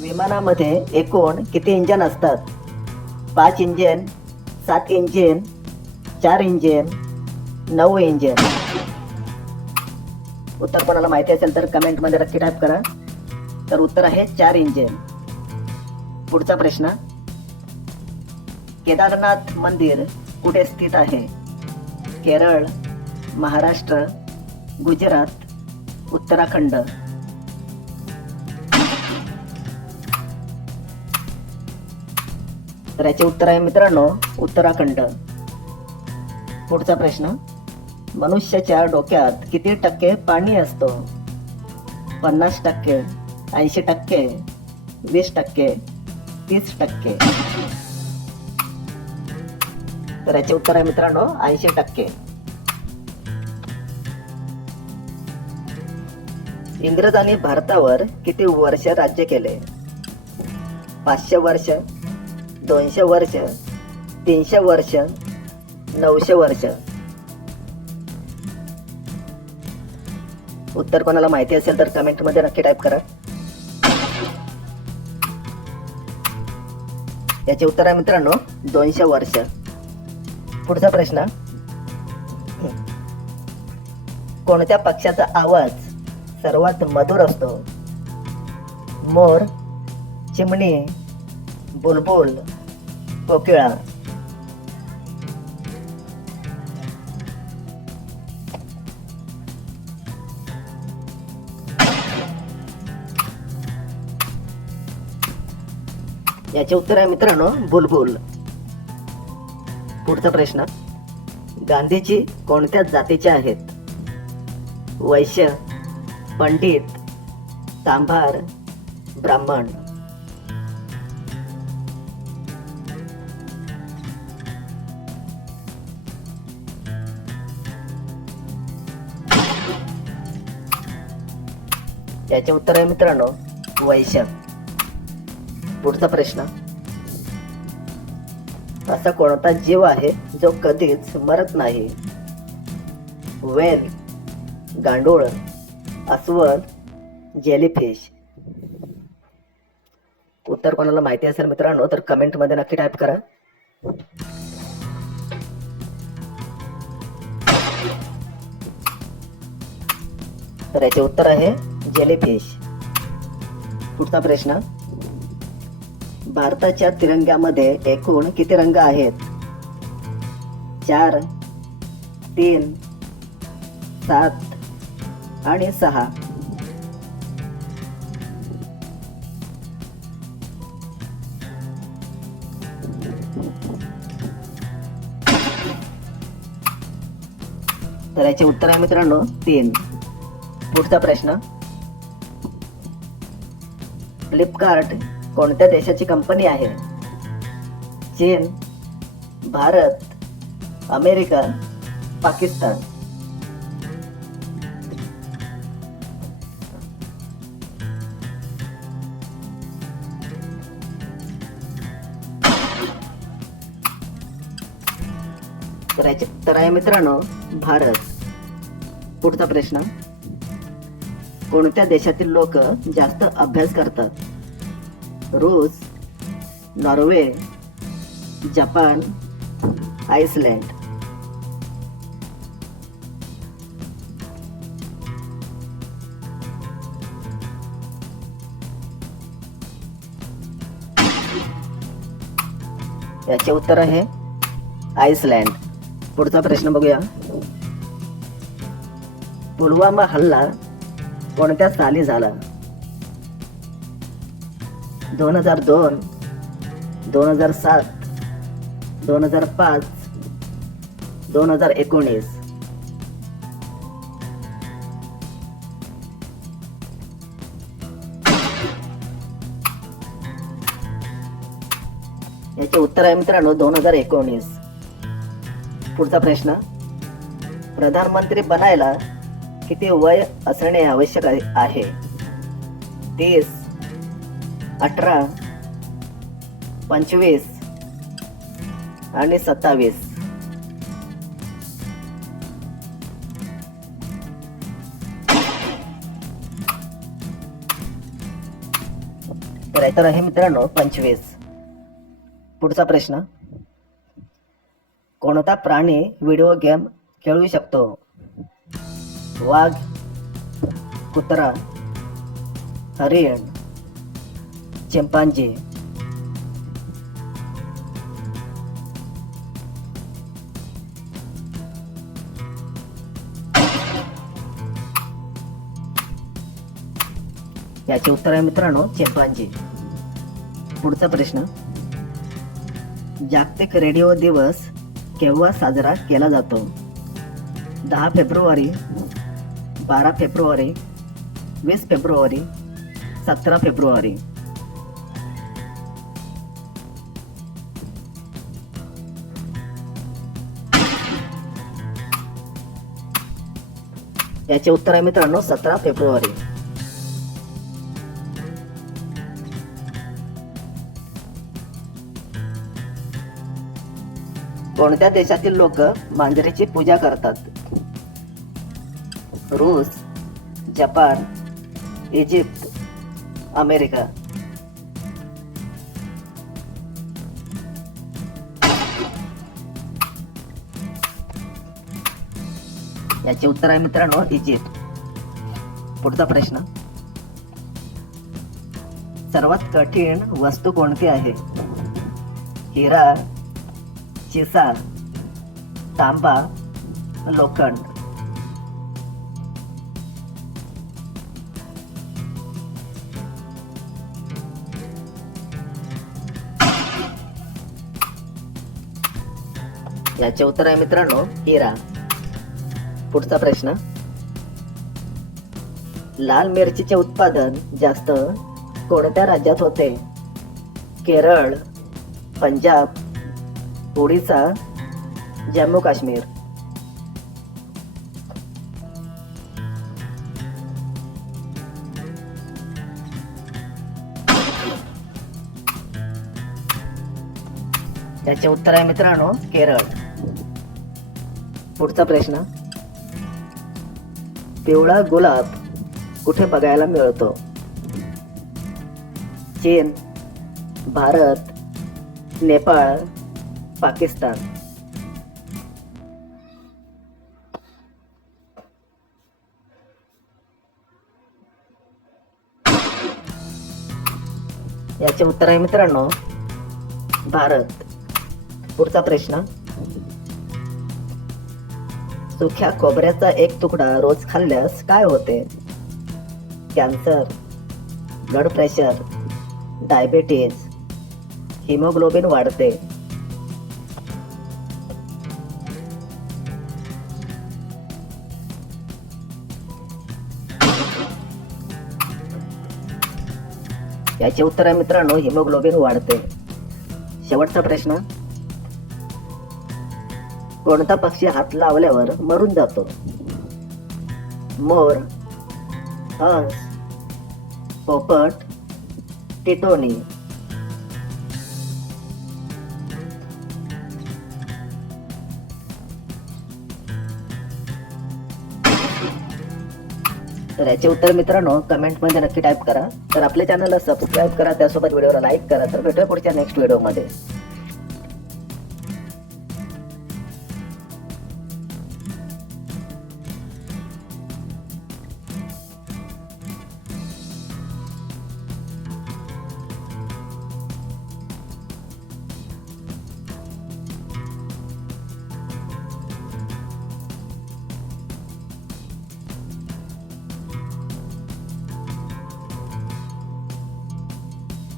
विमानामध्ये एकूण किती इंजन असतात? 5 इंजिन, 7 इंजिन, 4 इंजिन, 9 इंजिन. उत्तर कोणाला माहिती असेल तर कमेंटमध्ये नक्की टाईप करा. तर उत्तर आहे 4 इंजिन. पुढचा प्रश्न, केदारनाथ मंदिर कुठे स्थित आहे? केरळ, महाराष्ट्र, गुजरात, उत्तराखंड. तर याचे उत्तर आहे मित्रांनो उत्तराखंड. पुढचा प्रश्न, मनुष्याच्या डोक्यात किती टक्के पाणी असतो? 50%, 80%, 20%, 30%. तर याचे उत्तर आहे मित्रांनो 80%. इंग्रजांनी भारतावर किती वर्ष राज्य केले? 500 वर्ष, 200 वर्ष, 300 वर्ष, 900 वर्ष. उत्तर कोणाला माहिती असेल तर कमेंट मध्ये नक्की टाईप करा. याचे उत्तर आहे मित्रांनो 200 वर्ष. पुढचा प्रश्न, कोणत्या पक्ष्याचा आवाज सर्वात मधुर असतो? मोर, चिमणी, बुलबुल, कोकिळा. याचे उत्तर आहे मित्रांनो बुलबुल. पुढचा प्रश्न, गांधीजी कोणत्या जातीचे आहेत? वैश्य, पंडित, सांभार, ब्राह्मण. याचे उत्तर आहे मित्रांनो वैश्य. पुढचा प्रश्न, असा कोणता जीव आहे जो कधीच मरत नाही? वेल, गांडूळ, अस्वल, जेलीफिश. उत्तर कोणाला माहिती असेल मित्रांनो तर कमेंट मध्ये नक्की टाईप करा. तर याचे उत्तर आहे जेलीफिश. पुढचा प्रश्न, भारताच्या तिरंग्यामध्ये एकूण किती रंग आहेत? 4, 3, 7 आणि 6. तर याचे उत्तर आहे मित्रांनो 3. पुढचा प्रश्न, फ्लिपकार्ट कोणत्या देशाची कंपनी आहे? चीन, भारत, अमेरिका, पाकिस्तान. तर याचे उत्तर आहे मित्रांनो भारत. पुढचा प्रश्न, कोणत्या देशातील लोक जास्त अभ्यास करतात? रूस, नॉर्वे, जपान, आइसलँड. याचे उत्तर आहे आइसलँड. पुढचा प्रश्न बघूया, पुलवामा हल्ला कोणत्या साली झाला? 2002, 2007, 2005, 2019. याचे उत्तर आहे मित्रांनो 2019. पुढचा प्रश्न, प्रधानमंत्री बनायला किती वय असणे आवश्यक आहे? 30, 18, 25 आणि 27. तर याच्यावर आहे मित्रांनो 25. पुढचा प्रश्न, कोणता प्राणी व्हिडिओ गेम खेळू शकतो? वाघ, कुत्रा, हरिण, चिंपांजी. याचे उत्तर आहे मित्रांनो चिंपांजी. पुढचा प्रश्न, जागतिक रेडिओ दिवस केव्हा साजरा केला जातो? 10 फेब्रुवारी, 12 फेब्रुवारी, 20 फेब्रुवारी, 17 फेब्रुवारी. याचे उत्तर आहे मित्रांनो 17 फेब्रुवारी. कोणत्या देशातील लोक मांजरीची पूजा करतात? रूस, जपान, इजिप्त, अमेरिका. याचे उत्तर आहे मित्रांनो इजिप्त. पुढचा प्रश्न, सर्वात कठीण वस्तू कोणती आहे? हिरा, चिसा, तांबा, लोखंड. याचे उत्तर आहे मित्रांनो हिरा. पुढचा प्रश्न, लाल मिरचीचे उत्पादन जास्त कोणत्या राज्यात होते? केरळ, पंजाब, ओडिसा, जम्मू काश्मीर. याचे उत्तर आहे मित्रांनो केरळ. पुढचा प्रश्न, पिवळा गुलाब कुठे बघायला मिळतो? चीन, भारत, नेपाळ, पाकिस्तान. याचे उत्तर आहे मित्रांनो भारत. पुढचा प्रश्न, सुक्या खोबऱ्याचा एक तुकडा रोज खाल्ल्यास काय होते? Cancer, blood pressure, diabetes, haemoglobin वाढते. याचे उत्तर आहे मित्रांनो हिमोग्लोबिन वाढते. शेवटचा प्रश्न, कोणता पक्षी हात लावल्यावर मरून जातो? मोर, हंस, पोपट, टिटोनी. तर याचे उत्तर मित्रांनो कमेंट मध्ये नक्की टाईप करा. तर आपल्या चॅनलला सबस्क्राईब करा, त्यासोबत व्हिडिओला लाईक करा. तर भेटूया पुढच्या नेक्स्ट व्हिडिओ मध्ये.